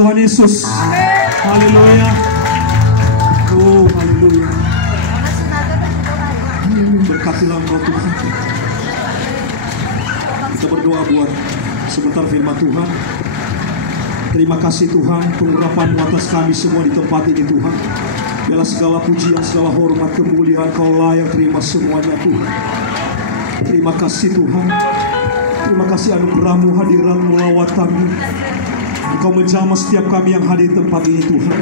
Tuhan Yesus. Haleluya. Oh, haleluya. Berkatilah Engkau Tuhan. Kita berdoa buat sebentar firman Tuhan. Terima kasih Tuhan, pengurapan atas kami semua di tempat ini Tuhan. Biarlah segala pujian, segala hormat, kemuliaan Kau layak terima semuanya Tuhan. Terima kasih Tuhan. Terima kasih anugerah-Mu, hadirat-Mu, lawatanmu. Engkau menjamah setiap kami yang hadir di tempat ini Tuhan.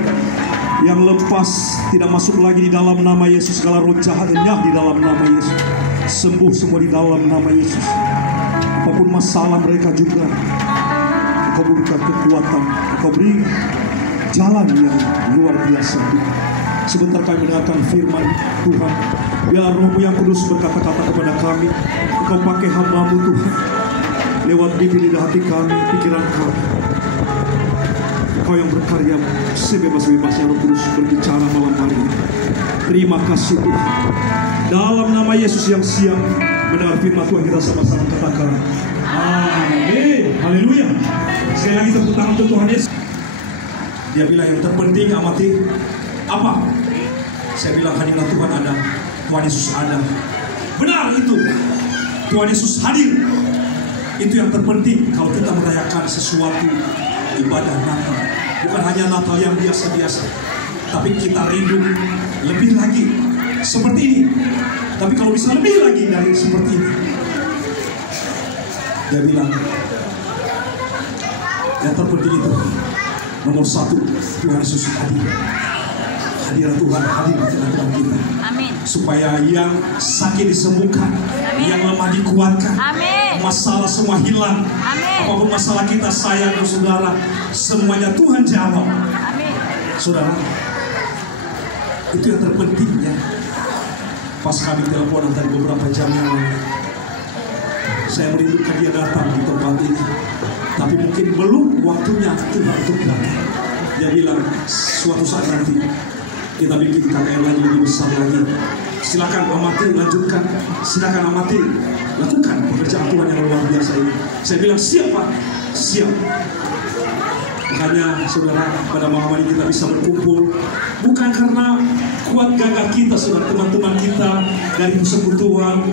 Yang lepas tidak masuk lagi di dalam nama Yesus. Segala roh jahat enyah di dalam nama Yesus. Sembuh semua di dalam nama Yesus. Apapun masalah mereka juga, Engkau berikan kekuatan, Engkau beri jalan yang luar biasa. Sebentar kami mendengarkan firman Tuhan. Biarlah Roh-Mu yang kudus berkata-kata kepada kami. Engkau pakai hamba-Mu Tuhan, lewat bibir lidah hati kami, pikiran kami. Engkau yang berkarya sebebas-bebasnya Roh Kudus berbicara malam hari ini. Terima kasih Tuhan. Dalam nama Yesus yang siang mendengar firman Tuhan, kita sama-sama katakan amin. Haleluya. Sekali lagi tepuk tangan untuk Tuhan Yesus. Dia bilang yang terpenting amati apa? Saya bilang hadirlah Tuhan ada, Tuhan Yesus ada. Benar itu, Tuhan Yesus hadir. Itu yang terpenting kalau kita merayakan sesuatu ibadah Natal. Bukan hanya Natal yang biasa-biasa, tapi kita rindu lebih lagi seperti ini. Tapi kalau bisa lebih lagi dari seperti ini, dia bilang yang terpenting itu nomor satu, Tuhan Yesus hadir. Hadirat Tuhan hadir di tengah-tengah kita. Amin. Supaya yang sakit disembuhkan, amin. Yang lemah dikuatkan, amin. Masalah semua hilang, amin. Apapun masalah kita, saya dan saudara, semuanya Tuhan jawab. Amin. Saudara, itu yang terpenting ya. Pas kami teleponan tadi beberapa jam yang lalu, saya merindukan dia datang di tempat ini, tapi mungkin belum waktunya Tuhan untuk datang. Dia bilang suatu saat nanti kita bikin KKR lagi lebih besar lagi. Silakan amati, lanjutkan. Silakan amati, lakukan pekerjaan Tuhan yang luar biasa ini. Saya bilang siap Pak, siap. Makanya saudara, pada malam hari kita bisa berkumpul bukan karena kuat gagah kita, saudara, teman-teman kita dari persekutuan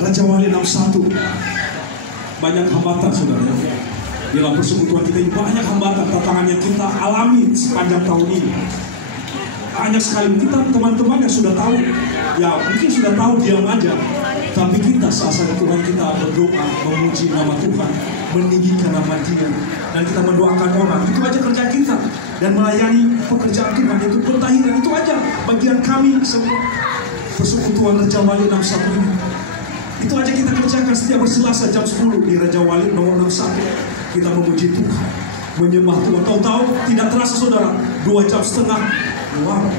Raja Wali 61. Banyak hambatan saudara. Dalam persekutuan kita ini banyak hambatan, tantangan yang kita alami sepanjang tahun ini. Banyak sekali kita teman-teman yang sudah tahu, ya mungkin sudah tahu diam aja. Tapi kita saat Tuhan kita berdoa, memuji nama Tuhan, meninggikan nama Dia, dan kita mendoakan orang. Itu aja kerja kita, dan melayani pekerjaan Tuhan itu pentahiran. Itu aja bagian kami semua persekutuan Raja Wali 61 ini. Itu aja kita kerjakan setiap berselasa jam 10 di Raja Wali nomor 61. Kita memuji Tuhan, menyembah Tuhan. Tahu-tahu tidak terasa saudara, 2,5 jam. Wow.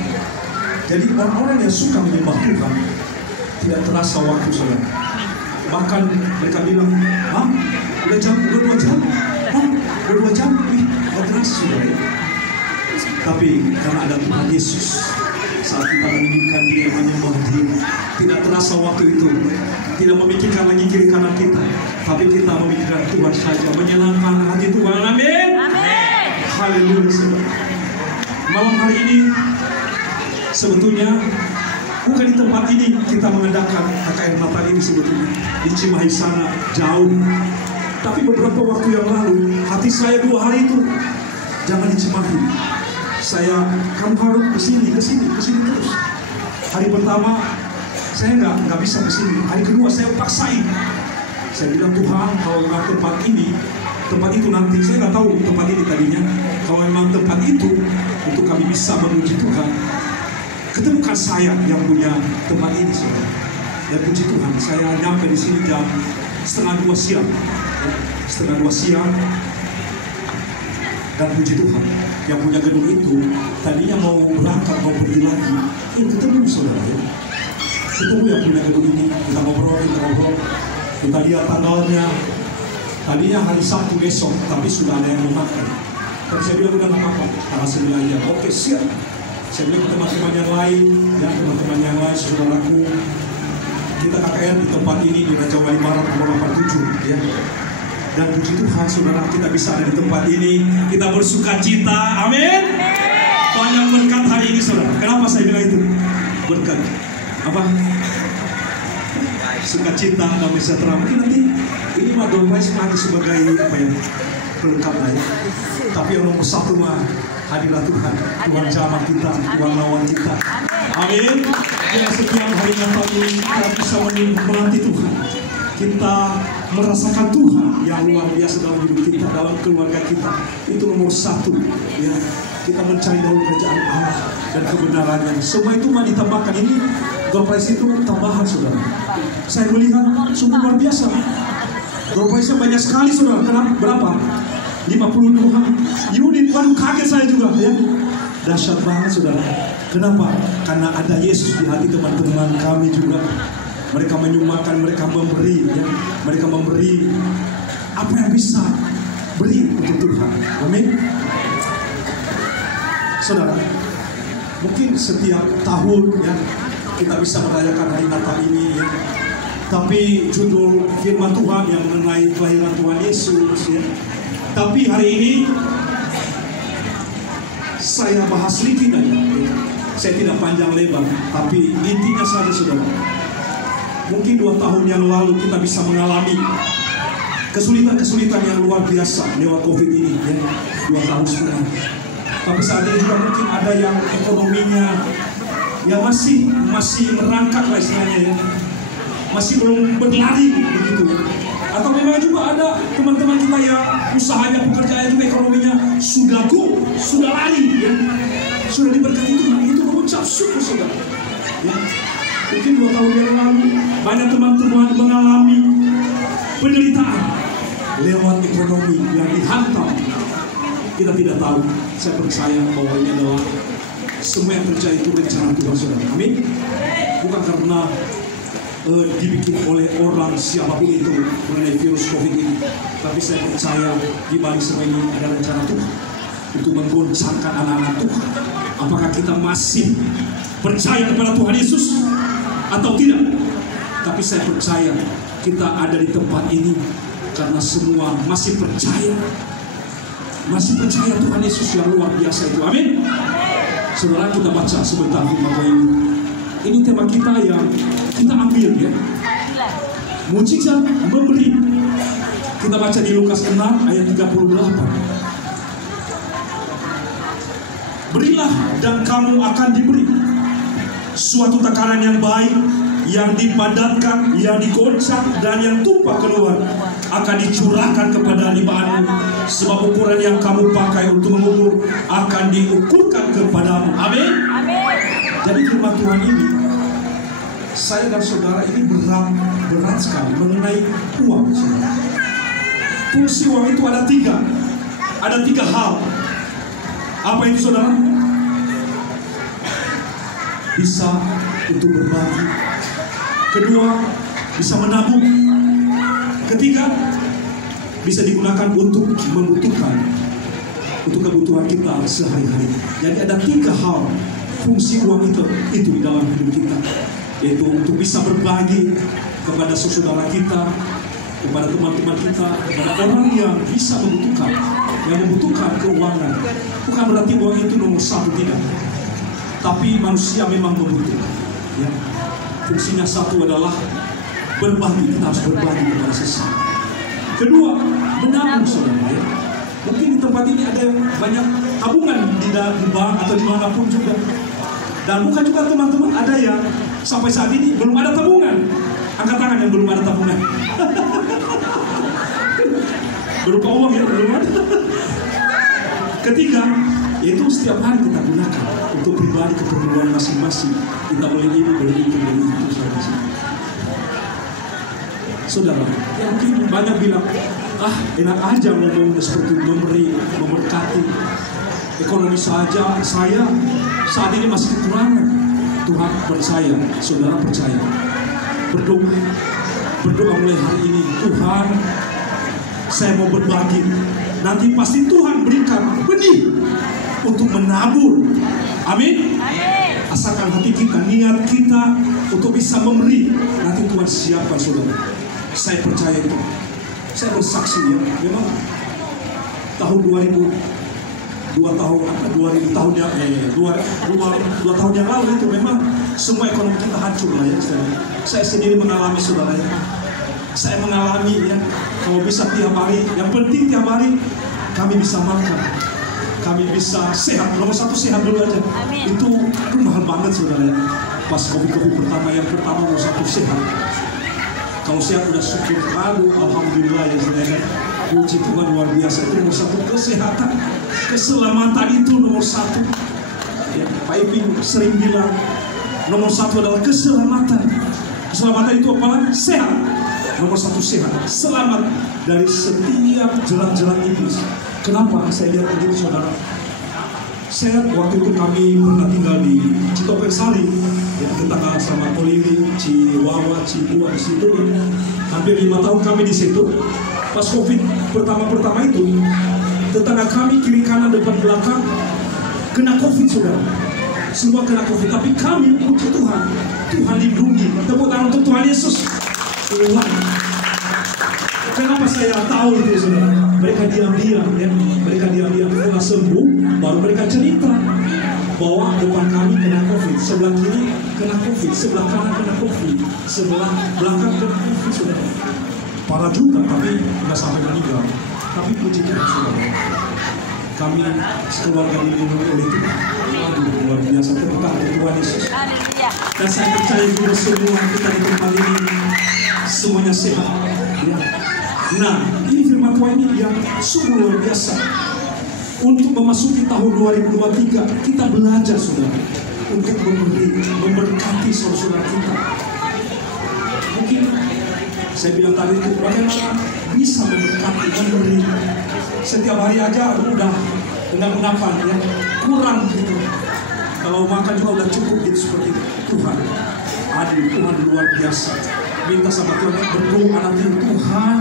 Jadi orang-orang yang suka menyembah Tuhan tidak terasa waktu saudara. Bahkan mereka bilang, udah 2 jam, udah 2 jam, tidak terasa saudara. Tapi karena ada Tuhan Yesus, saat kita meninggikan Dia, menyembah Dia, tidak terasa waktu itu. Tidak memikirkan lagi kiri kanan kita, tapi kita memikirkan Tuhan saja, menyenangkan hati Tuhan. Amin. Amin. Haleluya saudara. Malam hari ini sebetulnya bukan di tempat ini kita mengadakan KKR Natal ini, sebetulnya di Cimahi sana jauh. Tapi beberapa waktu yang lalu hati saya 2 hari itu jangan di Cimahi. Kamu harus kesini terus. Hari pertama saya nggak bisa kesini. Hari kedua saya paksain. Saya bilang Tuhan, kalau memang tempat itu nanti, saya nggak tahu tempat ini tadinya. Kalau memang tempat itu untuk kami bisa memuji Tuhan, ketemukan saya yang punya tempat ini, saudara. Dan puji Tuhan, saya nyampe di sini jam 1:30 siang. 1:30 siang. Dan puji Tuhan, yang punya gedung itu tadinya mau berangkat, mau pergi lagi. Ketemu saudara. Ketemu yang punya gedung ini, kita ngobrol. Kita lihat tanggalnya. Tadinya hari Sabtu besok, tapi sudah ada yang mau makan. Tapi saya bilang udah nggak apa-apa, tanggal 9 aja. Oke, siap. Saya bilang ke teman-teman yang lain, saudaraku, kita KKR di tempat ini di Raja Wali Barat nomor 87, ya. Dan puji Tuhan saudara, kita bisa ada di tempat ini, kita bersuka cita, amin. Banyak berkat hari ini saudara. Kenapa saya bilang itu? Berkat apa? Sukacita, damai sejahtera. Mungkin nanti ini mah door prize hanya sebagai apa ya, pelengkap lah ya. Tapi yang nomor satu mah hadirat Tuhan, Tuhan jamah kita, Tuhan lawan kita. Amin. Ya, setiap hari Natal ini kita bisa menanti Tuhan. Kita merasakan Tuhan yang luar biasa dalam hidup kita, dalam keluarga kita. Itu nomor satu. Ya, kita mencari dahulu kerajaan Allah dan kebenarannya. Semua itu mah ditambahkan. Ini door prize itu tambahan saudara. Saya melihat sungguh luar biasa. Door prize banyak sekali saudara. Kenapa? Berapa? 52 unit. Waduh, kaget saya juga ya. Dahsyat banget saudara. Kenapa? Karena ada Yesus di hati teman-teman kami juga. Mereka menyumbangkan, mereka memberi ya. Mereka memberi apa yang bisa beri untuk Tuhan. Amin. Saudara, mungkin setiap tahun ya kita bisa merayakan hari Natal ini ya. Tapi judul firman Tuhan yang mengenai kelahiran Tuhan Yesus ya. Tapi hari ini saya bahas sedikit aja. Saya tidak panjang lebar, tapi intinya saja saudara. Mungkin 2 tahun yang lalu kita bisa mengalami kesulitan-kesulitan yang luar biasa lewat COVID ini ya. 2 tahun setengah. Tapi saat ini juga mungkin ada yang ekonominya ya masih merangkak lah istilahnya ya. Masih belum berlari begitu ya. Atau memang juga ada teman-teman kita yang usahanya, pekerjaan juga ekonominya sudah lari ya. Sudah diberkati Tuhan, itu mengucap syukur saudara ya. Mungkin 2 tahun yang lalu banyak teman-teman mengalami penderitaan lewat ekonomi yang dihantam. Kita tidak tahu. Saya percaya bahwa ini adalah semua yang terjadi itu rencana Tuhan saudara. Amin. Bukan karena dibikin oleh orang siapapun itu mengenai virus COVID ini, tapi saya percaya di balik semua ini ada rencana Tuhan untuk menggoncangkan anak-anak Tuhan. Apakah kita masih percaya kepada Tuhan Yesus atau tidak? Tapi saya percaya kita ada di tempat ini karena semua masih percaya Tuhan Yesus yang luar biasa itu. Amin. Saudara, kita baca sebentar firman Tuhan ini. Ini tema kita yang kita ambil ya. Mujizat memberi. Kita baca di Lukas 6 ayat 38. Berilah dan kamu akan diberi. Suatu takaran yang baik, yang dipadatkan, yang digoncang, dan yang tumpah keluar akan dicurahkan kepada limpahanmu. Sebab ukuran yang kamu pakai untuk mengukur akan diukurkan kepadamu. Amin. Jadi firman Tuhan ini, saya dan saudara ini berat sekali mengenai uang. Saudara. Fungsi uang itu ada 3. Ada 3 hal. Apa itu saudara? Bisa untuk berbagi. Kedua, bisa menabung. Ketiga, bisa digunakan untuk membutuhkan, untuk kebutuhan kita sehari-hari. Jadi ada 3 hal fungsi uang itu di dalam hidup kita, yaitu untuk bisa berbagi kepada saudara kita, kepada teman-teman kita, kepada orang yang bisa membutuhkan, yang membutuhkan keuangan. Bukan berarti uang itu nomor 1, tidak. Tapi manusia memang membutuhkan. Ya. Fungsinya 1 adalah berbagi, kita harus berbagi kepada sesama. Kedua, menabung saudara. Ya. Mungkin di tempat ini ada banyak tabungan di bank atau dimanapun juga. Dan bukan juga teman-teman ada yang sampai saat ini belum ada tabungan. Angkat tangan yang belum ada tabungan. Berupa uang ya, belum ada. Ketiga, yaitu setiap hari kita gunakan untuk pribadi keperluan masing-masing. Kita boleh ini, boleh itu, boleh itu. Saudara, ya mungkin banyak bilang, enak aja ngomong seperti memberi, memberkati. Ekonomi saja, saya saat ini masih kekurangan. Tuhan percaya, saudara percaya. Berdoa mulai hari ini, Tuhan, saya mau berbagi. Nanti pasti Tuhan berikan benih untuk menabur. Amin. Asalkan hati kita, niat kita untuk bisa memberi, nanti Tuhan siapkan saudara. Saya percaya itu. Saya bersaksi ya, memang tahun 2000 dua tahun yang lalu itu memang semua ekonomi kita hancur lah ya. Saya sendiri mengalami, saudara ya. Saya mengalami ya, kalau bisa tiap hari, yang penting tiap hari kami bisa makan, kami bisa sehat. Nomor satu sehat dulu aja. Amin. Itu mahal banget, saudara ya. Pas COVID pertama, yang pertama nomor satu sehat. Kalau sehat udah syukur, alhamdulillah ya saudara. Puji Tuhan, luar biasa. Itu nomor satu, kesehatan, keselamatan itu nomor satu ya. Pak Ipin sering bilang nomor satu adalah keselamatan. Keselamatan itu apa? Sehat. Nomor satu sehat, selamat dari setiap jerat-jerat iblis. Kenapa saya lihat begitu, saudara? Saya waktu itu kami pernah tinggal di Citopeng-Sari ya, tetangga sama Tolili, Ciwawa, Cibua di situ. Hampir 5 tahun kami di situ. Pas COVID pertama itu, tetangga kami kiri kanan depan belakang kena COVID, saudara. Semua kena COVID, tapi kami puji Tuhan, Tuhan lindungi. Tepuk tangan untuk Tuhan Yesus. Tuhan. Kenapa saya tahu itu, saudara? Mereka diam-diam ya, mereka diam-diam setelah sembuh, baru mereka cerita bahwa depan kami kena COVID, sebelah kiri kena COVID, sebelah kanan kena COVID, sebelah belakang kena COVID, saudara. Parah juga, tapi nggak sampai meninggal. Tapi puji Tuhan, saudara, kami sekeluarga dilindungi oleh Tuhan. Aduh, luar biasa. Terima kasih Tuhan Yesus. Dan saya percaya juga semua kita di tempat ini semuanya sehat. Ya. Nah, ini firman Tuhan ini yang sungguh luar biasa. Untuk memasuki tahun 2023, kita belajar, saudara, untuk memberkati saudara kita. Mungkin saya bilang tadi itu bagaimana bisa memberkati, memberi. Setiap hari aja udah enggak mengapa ya, kurang gitu. Kalau makan juga udah cukup gitu, seperti itu. Tuhan adil, Tuhan luar biasa. Minta sama Tuhan, berdoa nanti, Tuhan,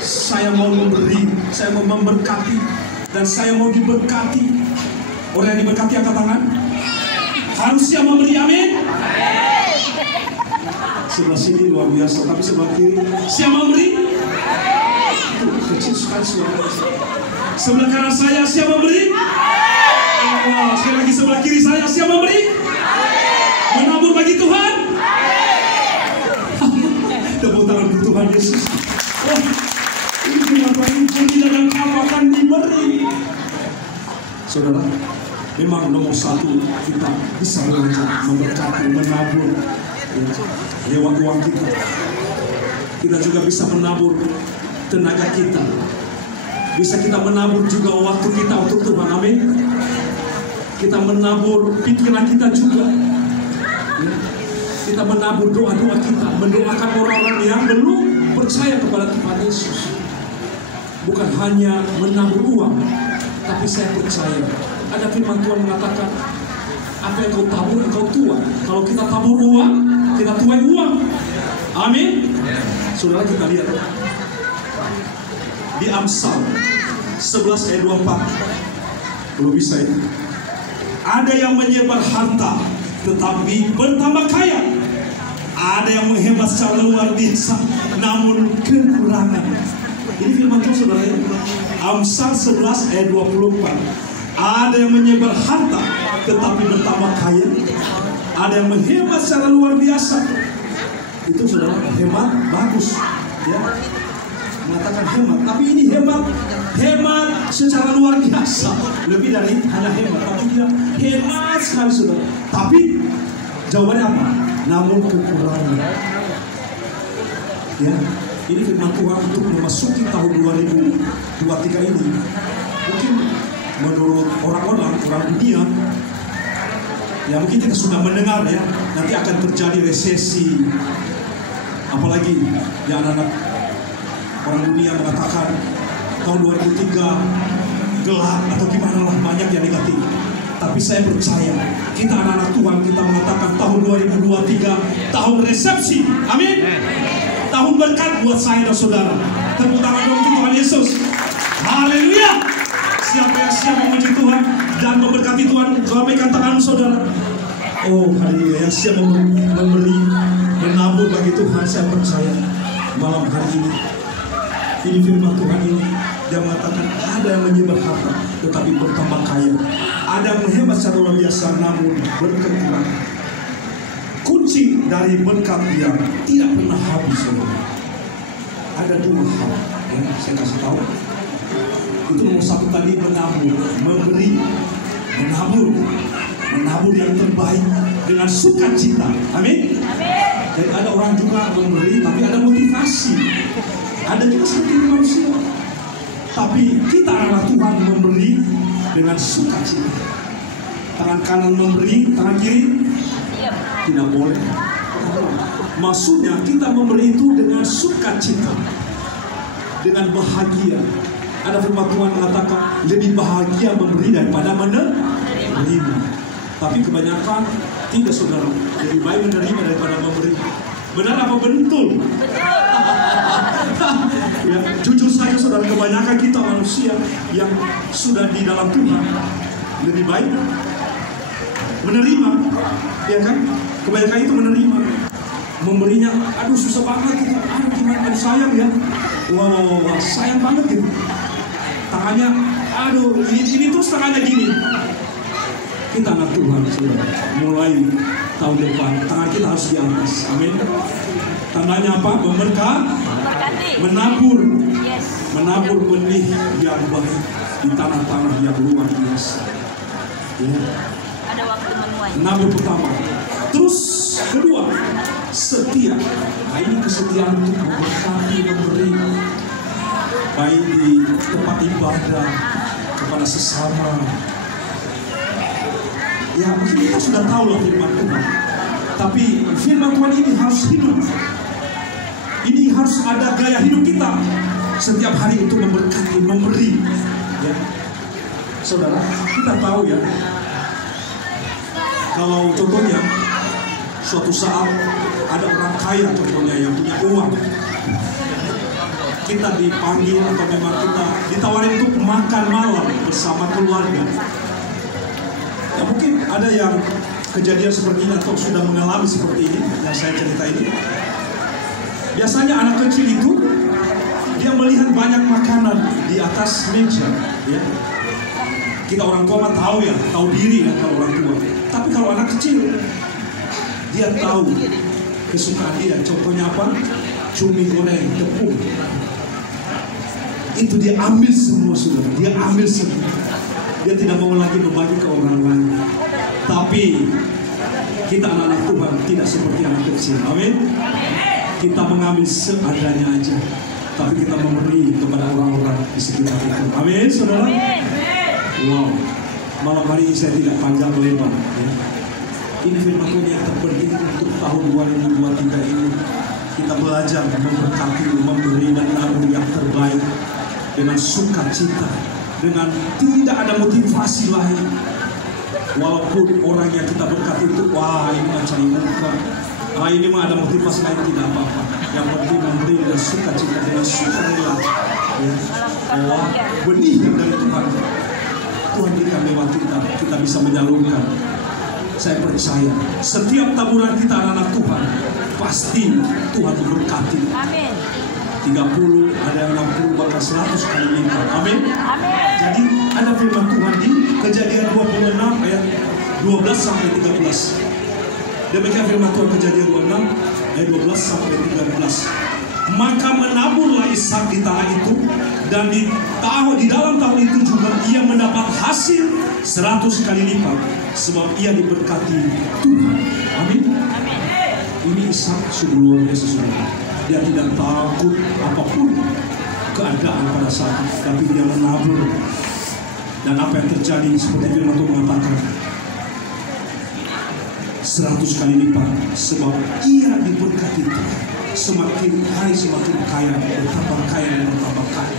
saya mau memberi, saya mau memberkati, dan saya mau diberkati. Orang yang diberkati angkat tangan. Harus siap memberi, amin. Sebelah sini luar biasa, tapi sebelah kiri siap memberi. Itu kecil sekali suara. Sebelah kanan saya siap memberi. Oh, sekali lagi sebelah kiri saya siap memberi. Menabur bagi Tuhan. Tepuk tangan untuk Tuhan Yesus. Oh, ini firman Tuhan, beri dan kamu akan diberi. Saudara, memang nomor satu kita bisa belajar memberkati, menabur lewat uang kita. Kita juga bisa menabur tenaga kita. Bisa kita menabur juga waktu kita untuk Tuhan, amin. Kita menabur pikiran kita juga. Kita menabur doa-doa kita, mendoakan orang-orang yang belum percaya kepada Tuhan Yesus. Bukan hanya menabur uang, tapi saya percaya ada firman Tuhan mengatakan, apa yang kau tabur engkau tuai. Kalau kita tabur uang, kita tuai uang, amin. Saudara, kita lihat di Amsal 11 ayat 24. Belum bisa ya. Ada yang menyebar harta tetapi bertambah kaya. Ada yang menghemat secara luar biasa namun kekurangan. Ini firman Tuhan, saudara. Amsal 11 ayat 24. Ada yang menyebar harta tetapi bertambah kaya. Ada yang menghemat secara luar biasa. Itu, saudara, hemat bagus ya, mengatakan hemat, tapi ini hemat secara luar biasa, lebih dari hanya hemat, tapi dia hemat sekali, saudara. Tapi jawabannya apa? Namun kekurangan. Ya, ini firman Tuhan untuk memasuki tahun 2023 ini. Mungkin menurut orang dunia, ya mungkin kita sudah mendengar ya, nanti akan terjadi resesi. Apalagi ya, anak-anak orang dunia mengatakan tahun 2003 gelap atau gimana lah, banyak yang negatif. Tapi saya percaya kita anak-anak Tuhan, kita mengatakan tahun 2023 tahun resepsi, amin. Tahun berkat buat saya dan saudara. Tepuk tangan dong untuk Tuhan Yesus. Haleluya. Siapa yang siap memuji Tuhan dan memberkati Tuhan, lambaikan tangan saudara. Oh haleluya, yang siap memberi, menabur bagi Tuhan. Saya percaya malam hari ini Ini firman Tuhan ini, dia mengatakan ada yang menyebar harta tetapi bertambah kaya, ada yang menghemat secara luar biasa namun berkekurangan. Kunci dari berkat yang tidak pernah habis, saudara, ada dua hal yang saya kasih tahu. Itu nomor satu tadi, menabur, memberi, menabur yang terbaik dengan sukacita. Amin. Jadi ada orang juga memberi tapi ada motivasi. Ada juga seperti manusia. Tapi kita anak Tuhan memberi dengan sukacita. Tangan kanan memberi, tangan kiri tidak boleh. Maksudnya kita memberi itu dengan sukacita, dengan bahagia. Ada firman Tuhan mengatakan lebih bahagia memberi daripada menerima. Tapi kebanyakan tidak, saudara. Lebih baik menerima daripada memberi. Benar apa betul? Ya, jujur saja, saudara, kebanyakan kita manusia yang sudah di dalam Tuhan lebih baik menerima, ya kan? Kebanyakan itu menerima. Memberinya, aduh susah banget gitu. Aduh gimana, sayang ya. Wah, sayang banget gitu. Tangannya, aduh, ini terus tangannya gini. Kita anak Tuhan, saudara. Mulai tahun depan, tangan kita harus di atas. Amin. Tandanya apa? Menabur. Menabur benih yang baik di tanah-tanah yang luar biasa. Ya. Ada waktu menuai. Menabur pertama. Terus kedua, setia. Nah, ini kesetiaan untuk memberkati, memberi. Baik di tempat ibadah, kepada sesama. Ya, mungkin kita sudah tahu lah firman Tuhan. Tapi firman Tuhan ini harus hidup. Ini harus ada gaya hidup kita. Setiap hari untuk memberkati, memberi. Ya. Saudara, kita tahu ya. Kalau contohnya, suatu saat ada orang kaya contohnya yang punya uang. Kita dipanggil atau memang kita ditawarin untuk makan malam bersama keluarga. Ya, mungkin ada yang kejadian seperti ini atau sudah mengalami seperti ini yang saya cerita ini. Biasanya anak kecil itu dia melihat banyak makanan di atas meja, ya. Kita orang tua mah tahu ya, tahu diri ya kalau orang tua. Tapi kalau anak kecil dia tahu kesukaan dia. Contohnya apa? Cumi goreng, tepung. Itu dia ambil semua, saudara. Dia ambil semua. Dia tidak mau lagi berbagi ke orang lain. Tapi kita anak-anak Tuhan tidak seperti anak kecil. Amin. Kita mengambil seadanya aja. Tapi kita memberi kepada orang-orang di sekitar itu. Amin, saudara. Wow. Malam hari ini saya tidak panjang lebar. Ya. Ini firman Tuhan yang terpenting untuk tahun 2023 ini. Kita belajar memberkati, memberi dan menabur yang terbaik dengan sukacita, dengan tidak ada motivasi lain. Walaupun orang yang kita berkati itu, wah ini macam muka, ini mah ada motivasi lain, tidak apa-apa. Yang penting memberi dengan sukacita, dengan sukarela. Ya. Wah, benih yang dari Tuhan. Tuhan berikan lewat kita bisa menyalurkan. Saya percaya setiap taburan kita anak-anak Tuhan pasti Tuhan memberkati. Amin. 30, ada yang 60, bahkan 100 kali lipat. Amin. Jadi ada firman Tuhan di Kejadian 26 ayat 12 sampai 13. Demikian firman Tuhan Kejadian 26 ayat 12 sampai 13. Maka menaburlah Ishak di tanah itu, dan di dalam tahun itu juga ia mendapat hasil 100 kali lipat, sebab ia diberkati Tuhan. Amin. Ini Ishak sungguh luar biasa, saudara. Dia tidak takut apapun keadaan pada saat itu, tapi dia menabur. Dan apa yang terjadi seperti firman Tuhan mengatakan 100 kali lipat, sebab ia diberkati Tuhan. Semakin hari semakin kaya, bertambah kaya dan bertambah kaya.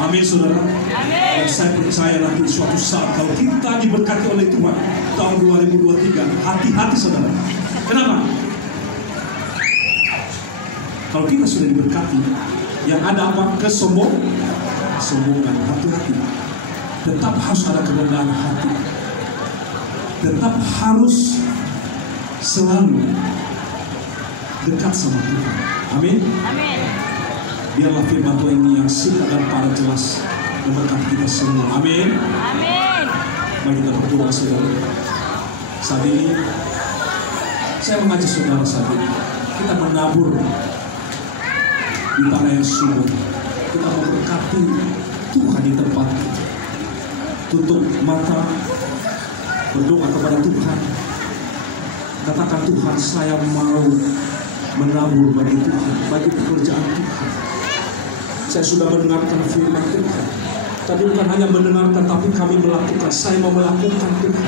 Amin, saudara. Dan saya percaya nanti suatu saat kalau kita diberkati oleh Tuhan tahun 2023, hati-hati, saudara. Kenapa? Kalau kita sudah diberkati, yang ada apa? Kesombongan. Hati-hati. Tetap harus ada kerendahan hati. Tetap harus selalu dekat sama Tuhan. Amin. Biarlah firman Tuhan ini yang singkat dan padat jelas memberkati kita semua. Amin. Amin. Mari kita berdoa saudara. Saat ini saya mengajak saudara saat ini kita menabur di tanah yang subur. Kita memberkati Tuhan di tempat kita. Tutup mata, berdoa kepada Tuhan. Katakan, Tuhan, saya mau menabur bagi Tuhan, bagi pekerjaan Tuhan. Saya sudah mendengarkan firman Tuhan. Tapi bukan hanya mendengarkan, tapi kami melakukan. Saya mau melakukan Tuhan.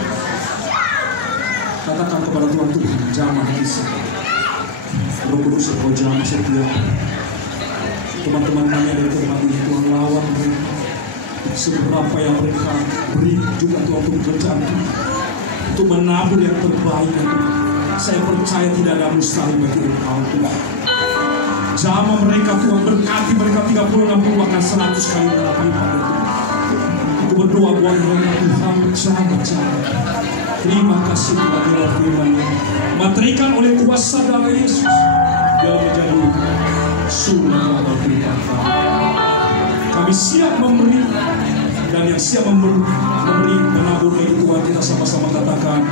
Katakan kepada Tuhan, Tuhan, jamah bisa. Roh Kudus, Engkau jamah setiap teman-teman kami dari tempat ini. Tuhan, lawan mereka. Seberapa yang mereka beri juga Tuhan untuk pekerjaan Tuhan. Untuk menabur yang terbaik ya Tuhan. Saya percaya tidak ada mustahil bagi Engkau Tuhan. Jamah mereka Tuhan, berkati mereka 30, 60, bahkan 100 kali lipat ya Tuhan. Aku berdoa buat mereka Tuhan, jamah. Terima kasih Tuhan dalam firman-Nya. Materikan oleh kuasa darah Yesus dalam menjadi sumber dalam kehidupan kami. Kami siap memberi, dan yang siap memberi menabur bagi Tuhan, kita sama-sama katakan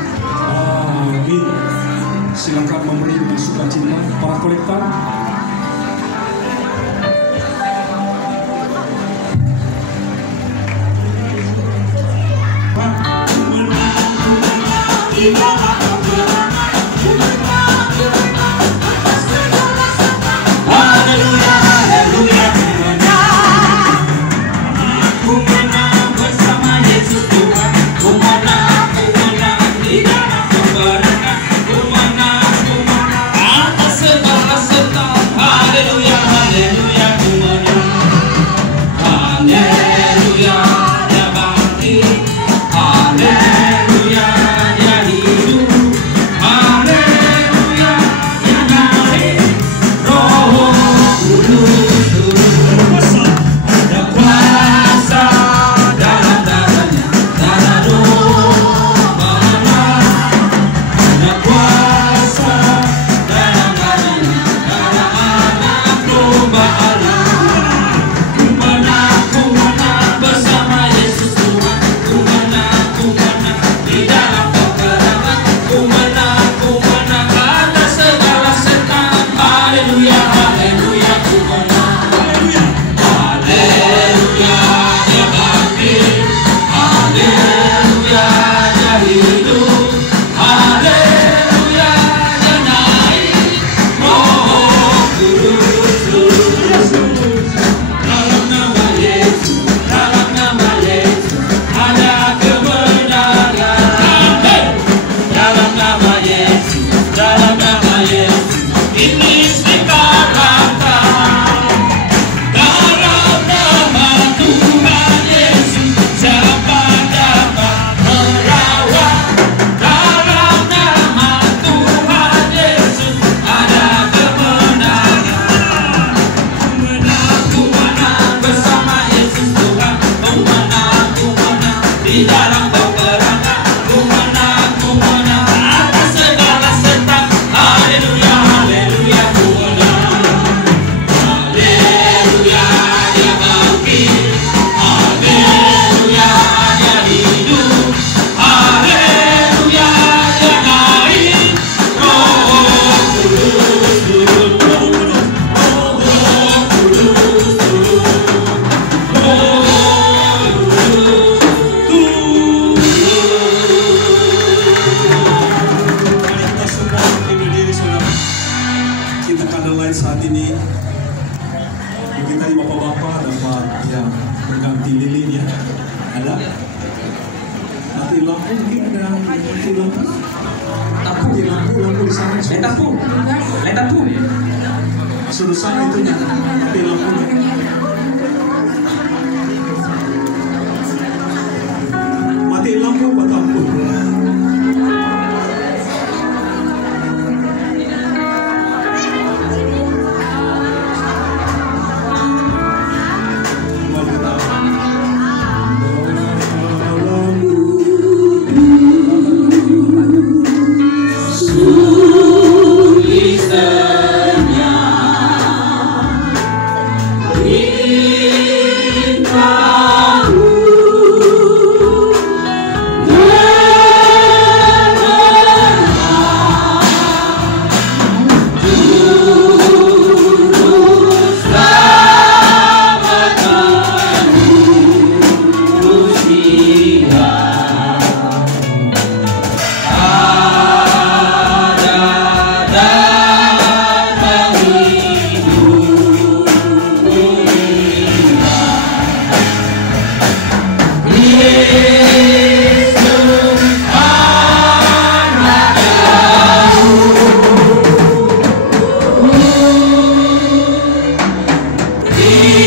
amin. Silakan memberi dengan sukacita. Para kolektor, Amen.